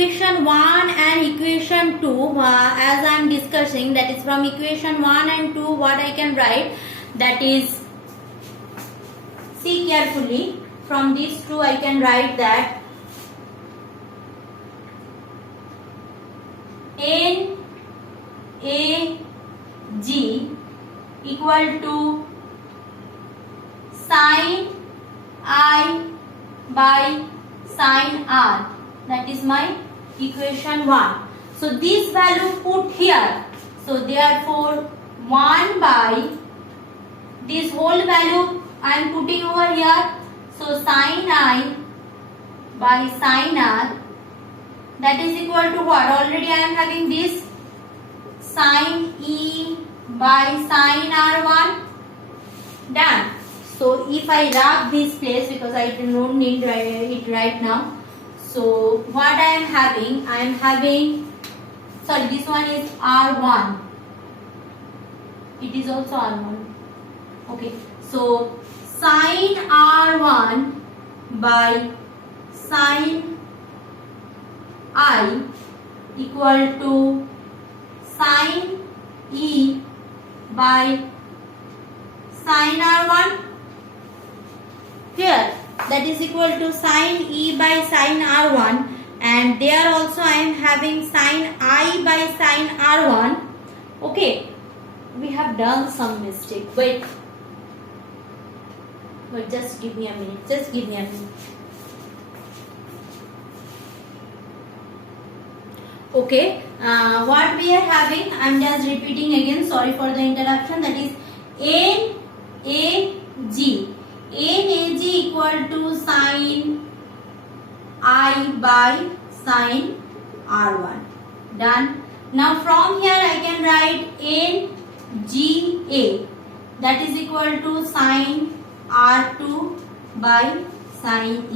equation 1 and equation 2, as I am discussing, that is from equation 1 and 2 what I can write, that is, see carefully, from these two I can write that n a g equal to sin I by sin r. That is my equation 1. So this value put here. So therefore 1 by this whole value I am putting over here. So sin I by sin r, that is equal to what? Already I am having this sin E by sin R1. Done. So if I rub this place, because I don't need it right now. So what I am having, sorry, this one is R1. It is also R1. Okay. So sin R1 by sin I equal to sin E by sin R1. Here that is equal to sin E by sin R1, and there also I am having sin I by sin R1. Okay, we have done some mistake. Wait, just give me a minute. Okay, what we are having, I am just repeating again, sorry for the interruption, that is NAG equal to sin I by sin R1. Done. Now from here I can write NGA, that is equal to sin R2 by sin E.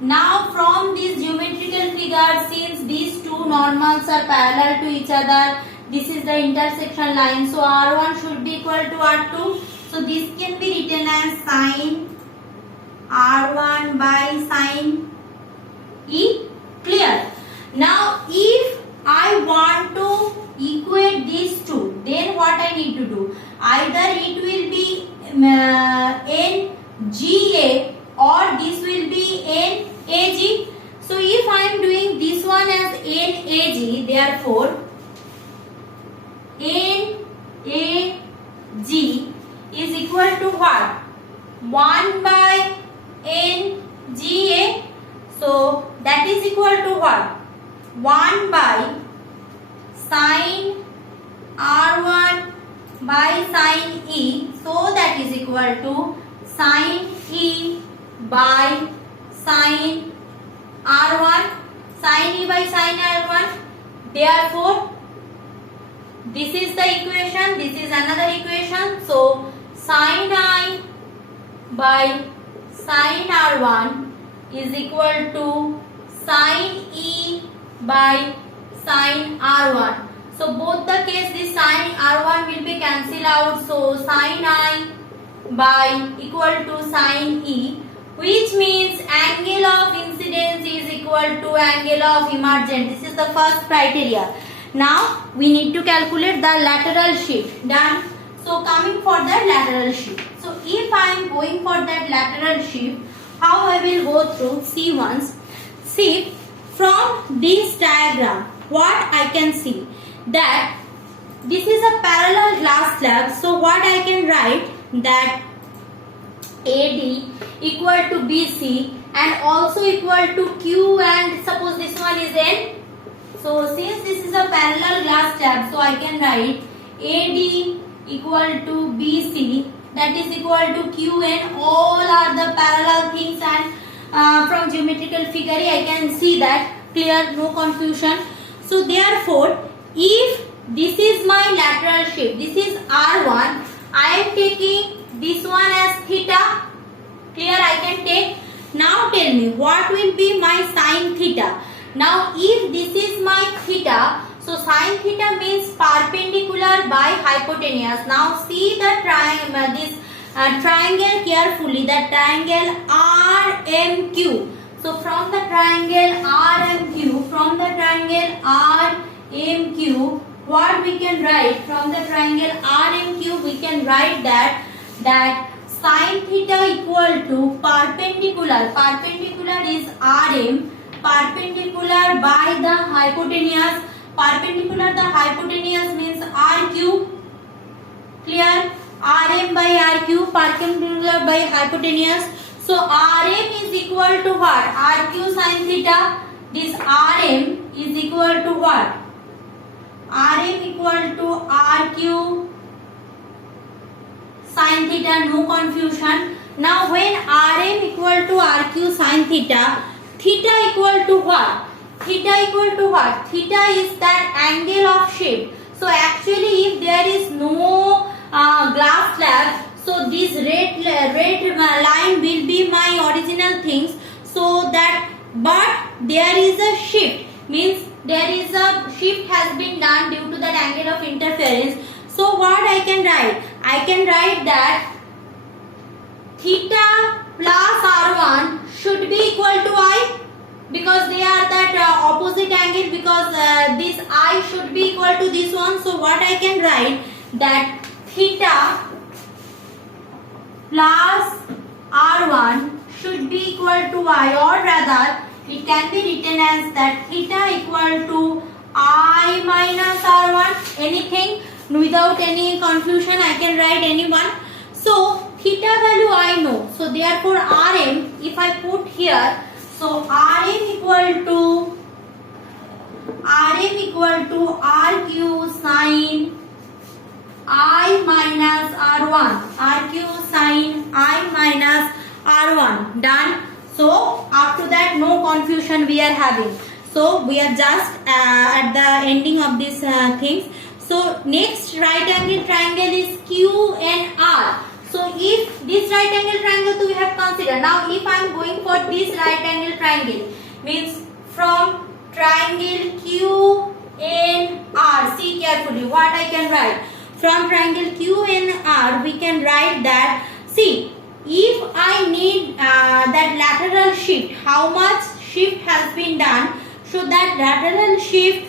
Now from this geometrical figure, since these two normals are parallel to each other, this is the intersection line, so R1 should be equal to R2. So this can be written as sin R1 by sin E. Clear? Now if I want to equate these two, then what I need to do? Either it will be NGA or this will be NAG. So if I am doing this one as NAG, therefore NAG is equal to what? 1 by NGA. So that is equal to what? 1 by sin R1 by sin E. So that is equal to sin E by sin R1. Sin E by sin R1. Therefore this is the equation, this is another equation. So sin I by sin R1 is equal to sin E by sin R1. So both the case this sin R1 will be cancelled out. So sin I by equal to sin E, which means angle of incidence is equal to angle of emergence. This is the first criteria. Now we need to calculate the lateral shift. Done. So coming for the lateral shift. So if I am going for that lateral shift, how I will go through? See once. See from this diagram, what I can see, that this is a parallel glass slab. So what I can write, that AD equal to BC and also equal to Q, and suppose this one is N. So since this is a parallel glass slab, so I can write AD equal to BC, that is equal to QN. All are the parallel things, and from geometrical figure I can see that. Clear? No confusion. So therefore if this is my lateral shift, this is R1, I am taking this one as theta. Clear? I can take. Now tell me what will be my sin theta. Now if this is my theta, so sin theta means perpendicular by hypotenuse. Now see the triangle carefully, the triangle RMQ. So from the triangle RMQ, from the can write from the triangle RMQ, we can write that sine theta equal to perpendicular. Perpendicular is RM. Perpendicular by the hypotenuse. Perpendicular the hypotenuse means RQ. Clear? RM by RQ, perpendicular by hypotenuse. So RM is equal to what? RQ sin theta. This RM is equal to what? RM equal to RQ sin theta, no confusion. Now when RM equal to RQ sin theta, theta equal to what? Theta equal to what? Theta is that angle of shift. So actually if there is no glass slab, so this red line will be my original things. So that, but there is a shift, means there is a shift has been done due to that angle of interference. So what I can write? I can write that theta plus R1 should be equal to I, because they are that opposite angle, because this I should be equal to this one. So what I can write, that theta plus R1 should be equal to I, or rather it can be written as that theta equal to I minus R1. Anything without any confusion, I can write any one. So theta value I know, so therefore RM, if I put here, so RM equal to RQ sin I minus R1. RQ sin I minus R1. Done. So up to that, no confusion we are having. So we are just at the ending of these things. So next right angle triangle is QNR. So if this right angle triangle we have considered. Now if I am going for this right angle triangle, means from triangle QNR, see carefully what I can write. From triangle QNR we can write that, see, if I need that lateral shift, how much shift has been done, so that lateral shift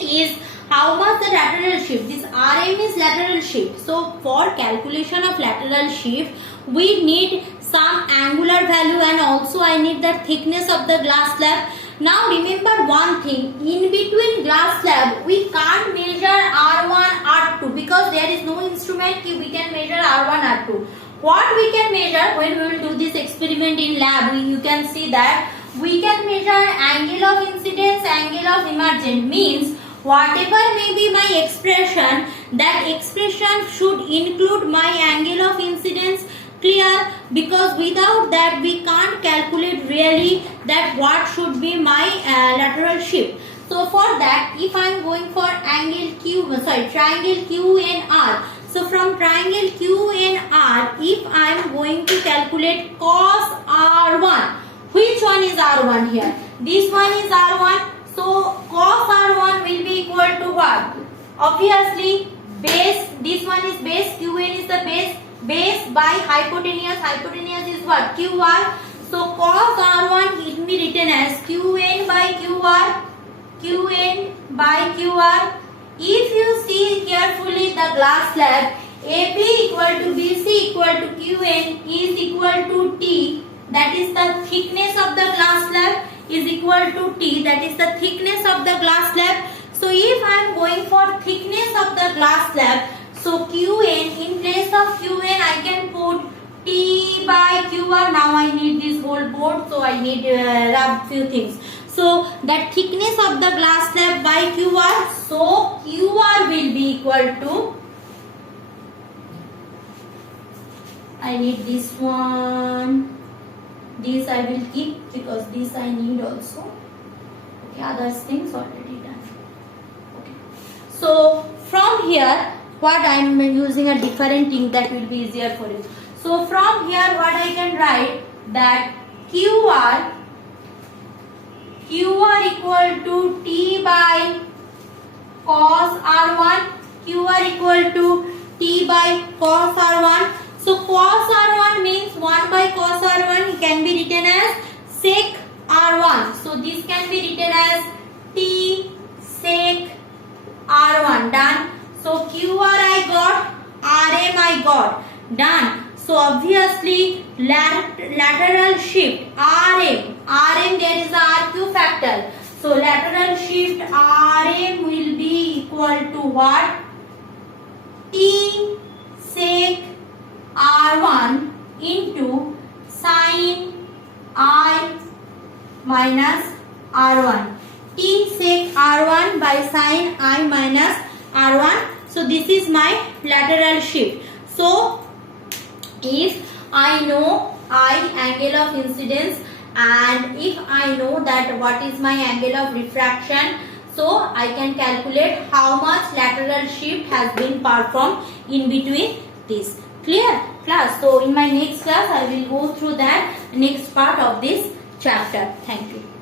is how much the lateral shift. This RM is lateral shift. So for calculation of lateral shift, we need some angular value, and also I need the thickness of the glass slab. Now remember one thing, in between glass slab we can't measure R1, R2, because there is no instrument we can measure R1, R2. What we can measure when we will do this experiment in lab, you can see that we can measure angle of incidence, angle of emergent, means whatever may be my expression, that expression should include my angle of incidence. Clear? Because without that we can't calculate really that what should be my lateral shift. So for that, if I am going for triangle QNR, so from triangle QNR, if I am going to calculate cos R1, which one is R1 here? This one is R1. So cos R1 will be equal to what? Obviously base, this one is base, Qn is the base by hypotenuse. Hypotenuse is what? QR. So cos R1 it will be written as Qn by QR. Qn by QR. If you see carefully the glass slab, AB equal to BC equal to Qn is equal to T, that is the thickness of the glass slab, is equal to T, that is the thickness of the glass slab. So if I am going for thickness of the glass slab, so Qn, in place of Qn I can put T by QR. Now I need this whole board, so I need rub few things. So that thickness of the glass slab by QR, so QR will be equal to, I need this one, this I will keep because this I need also. Okay, other things already done. Okay. So from here, what I am using a different thing that will be easier for you. So from here, what I can write, that QR equal to T by cos R1, QR equal to T by cos R1. So cos R1 means 1 by cos R1 can be written as sec R1. So this can be written as T sec R1. R1 done. So QR I got, RM I got, done. So obviously lateral shift RM there is a RQ factor. So lateral shift RM will be equal to what? T sec R1 into sin I minus R1. T sec R1 by sin I minus R1. So this is my lateral shift. So if I know I angle of incidence and if I know that what is my angle of refraction, so I can calculate how much lateral shift has been performed in between this. Clear class? So in my next class I will go through that next part of this chapter. Thank you.